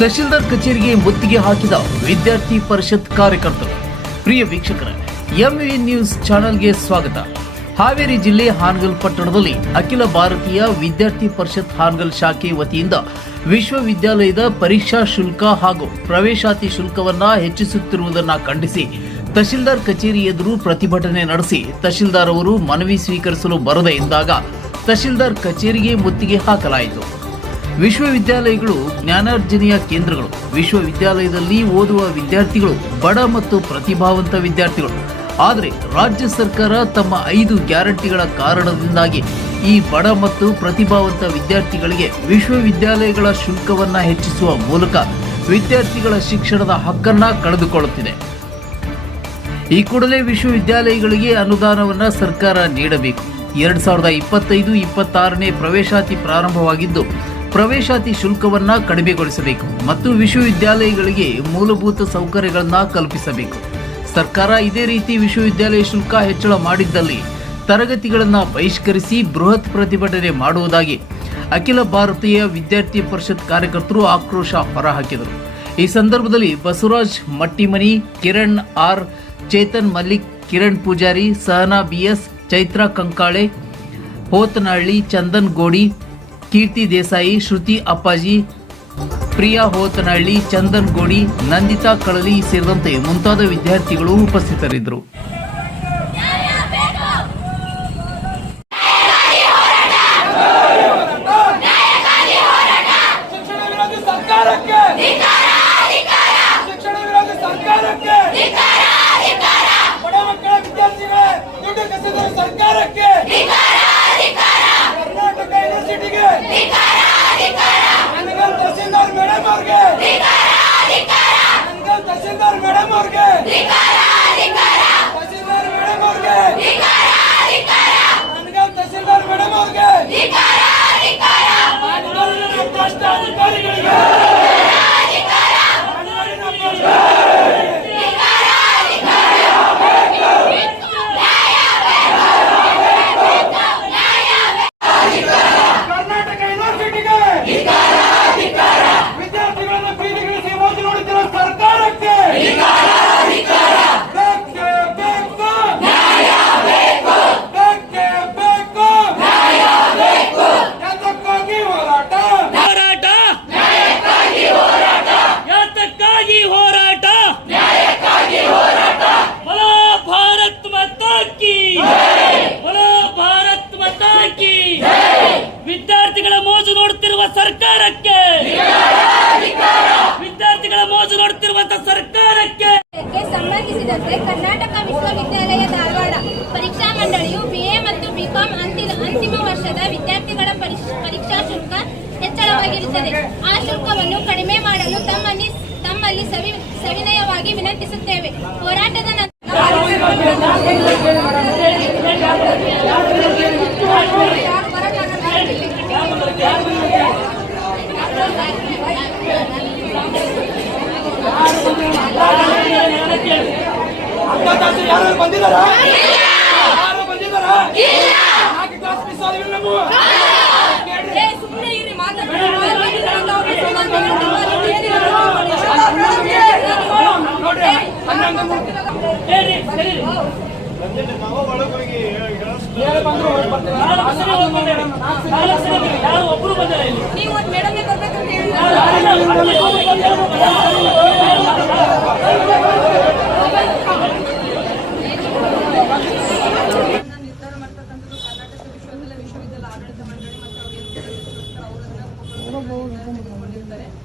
ತಹಶೀಲ್ದಾರ್ ಕಚೇರಿಗೆ ಮುತ್ತಿಗೆ ಹಾಕಿದ ವಿದ್ಯಾರ್ಥಿ ಪರಿಷತ್ ಕಾರ್ಯಕರ್ತರು. ಪ್ರಿಯ ವೀಕ್ಷಕರ ಎಂವಿ ನ್ಯೂಸ್ ಚಾನೆಲ್ಗೆ ಸ್ವಾಗತ. ಹಾವೇರಿ ಜಿಲ್ಲೆ ಹಾನಗಲ್ ಪಟ್ಟಣದಲ್ಲಿ ಅಖಿಲ ಭಾರತೀಯ ವಿದ್ಯಾರ್ಥಿ ಪರಿಷತ್ ಹಾನಗಲ್ ಶಾಖೆ ವತಿಯಿಂದ ವಿಶ್ವವಿದ್ಯಾಲಯದ ಪರೀಕ್ಷಾ ಶುಲ್ಕ ಹಾಗೂ ಪ್ರವೇಶಾತಿ ಶುಲ್ಕವನ್ನ ಹೆಚ್ಚಿಸುತ್ತಿರುವುದನ್ನು ಖಂಡಿಸಿ ತಹಶೀಲ್ದಾರ್ ಕಚೇರಿ ಎದುರು ಪ್ರತಿಭಟನೆ ನಡೆಸಿ ತಹಶೀಲ್ದಾರ್ ಅವರು ಮನವಿ ಸ್ವೀಕರಿಸಲು ಬರದೇ ಇದ್ದಾಗ ತಹಶೀಲ್ದಾರ್ ಕಚೇರಿಗೆ ಮುತ್ತಿಗೆ ಹಾಕಲಾಯಿತು. ವಿಶ್ವವಿದ್ಯಾಲಯಗಳು ಜ್ಞಾನಾರ್ಜನೆಯ ಕೇಂದ್ರಗಳು. ವಿಶ್ವವಿದ್ಯಾಲಯದಲ್ಲಿ ಓದುವ ವಿದ್ಯಾರ್ಥಿಗಳು ಬಡ ಮತ್ತು ಪ್ರತಿಭಾವಂತ ವಿದ್ಯಾರ್ಥಿಗಳು. ಆದರೆ ರಾಜ್ಯ ಸರ್ಕಾರ ತಮ್ಮ ಐದು ಗ್ಯಾರಂಟಿಗಳ ಕಾರಣದಿಂದಾಗಿ ಈ ಬಡ ಮತ್ತು ಪ್ರತಿಭಾವಂತ ವಿದ್ಯಾರ್ಥಿಗಳಿಗೆ ವಿಶ್ವವಿದ್ಯಾಲಯಗಳ ಶುಲ್ಕವನ್ನ ಹೆಚ್ಚಿಸುವ ಮೂಲಕ ವಿದ್ಯಾರ್ಥಿಗಳ ಶಿಕ್ಷಣದ ಹಕ್ಕನ್ನ ಕಳೆದುಕೊಳ್ಳುತ್ತಿದೆ. ಈ ಕೂಡಲೇ ವಿಶ್ವವಿದ್ಯಾಲಯಗಳಿಗೆ ಅನುದಾನವನ್ನ ಸರ್ಕಾರ ನೀಡಬೇಕು. ಎರಡ್ ಸಾವಿರದ ಇಪ್ಪತ್ತೈದು, ಇಪ್ಪತ್ತಾರನೇ ಪ್ರವೇಶಾತಿ ಪ್ರಾರಂಭವಾಗಿದ್ದು ಪ್ರವೇಶಾತಿ ಶುಲ್ಕವನ್ನು ಕಡಿಮೆಗೊಳಿಸಬೇಕು ಮತ್ತು ವಿಶ್ವವಿದ್ಯಾಲಯಗಳಿಗೆ ಮೂಲಭೂತ ಸೌಕರ್ಯಗಳನ್ನು ಕಲ್ಪಿಸಬೇಕು. ಸರ್ಕಾರ ಇದೇ ರೀತಿ ವಿಶ್ವವಿದ್ಯಾಲಯ ಶುಲ್ಕ ಹೆಚ್ಚಳ ಮಾಡಿದ್ದಲ್ಲಿ ತರಗತಿಗಳನ್ನು ಬಹಿಷ್ಕರಿಸಿ ಬೃಹತ್ ಪ್ರತಿಭಟನೆ ಮಾಡುವುದಾಗಿ ಅಖಿಲ ಭಾರತೀಯ ವಿದ್ಯಾರ್ಥಿ ಪರಿಷತ್ ಕಾರ್ಯಕರ್ತರು ಆಕ್ರೋಶ ಹೊರಹಾಕಿದರು. ಈ ಸಂದರ್ಭದಲ್ಲಿ ಬಸವರಾಜ್ ಮಟ್ಟಿಮನಿ, ಕಿರಣ್ ಆರ್ ಚೇತನ್ ಮಲ್ಲಿಕ್, ಕಿರಣ್ ಪೂಜಾರಿ, ಸಹನಾ ಬಿಎಸ್ ಚೈತ್ರಾ ಕಂಕಾಳೆ, ಹೋತನಹಳ್ಳಿ, ಚಂದನ್ ಗೋಡಿ ಕೀರ್ತಿ ದೇಸಾಯಿ ಶ್ರುತಿ ಅಪ್ಪಾಜಿ ಪ್ರಿಯಾ ಹೋತನಹಳ್ಳಿ ಚಂದನ್ ಗೋಡಿ ನಂದಿತಾ ಕಳಲಿ ಸೇರಿದಂತೆ ಮುಂತಾದ ವಿದ್ಯಾರ್ಥಿಗಳು ಉಪಸ್ಥಿತರಿದ್ದರು. ಸರ್ಕಾರಕ್ಕೆ. ವಿದ್ಯಾರ್ಥಿಗಳ ಮೋಜು ನೋಡುತ್ತಿರುವಂತಹ ಸರ್ಕಾರಕ್ಕೆ. ಸಂಬಂಧಿಸಿದಂತೆ ಕರ್ನಾಟಕ ವಿಶ್ವವಿದ್ಯಾಲಯ ಧಾರವಾಡ ಪರೀಕ್ಷಾ ಮಂಡಳಿಯು ಬಿಎ ಮತ್ತು ಬಿಕಾಂ ಅಂತಿಮ ಅಂತಿಮ ವರ್ಷದ ವಿದ್ಯಾರ್ಥಿಗಳ ಪರೀಕ್ಷಾ ಶುಲ್ಕ ಹೆಚ್ಚಳವಾಗಿರುತ್ತದೆ. ಆ ಶುಲ್ಕವನ್ನು ಕಡಿಮೆ ಮಾಡಲು ತಮ್ಮಲ್ಲಿ ತಮ್ಮಲ್ಲಿ ಸವಿ ಸವಿನಯವಾಗಿ ವಿನಂತಿಸುತ್ತೇವೆ. ಹೋರಾಟದ ಅಕ್ಕದಾಸರು ಯಾರು ಬಂದಿದ್ದಾರಾ ಯಾರು ಬಂದಿದ್ದಾರಾ ನಾಲ್ಕು ಕ್ಲಾಸ್ ಮಿಸ್ ಆದ್ವಿ ನಾವು ನೋಡ್ರಿ ಹನ್ನೊಂದು ಹೇಳಿ ಸರಿ ಒಬ್ರು ಬಂದಿಲ್ಲ ಇಲ್ಲಿ ನೀವು ಮೇಡಮ್ ಬರ್ಬೇಕಂತ ಹೇಳಿ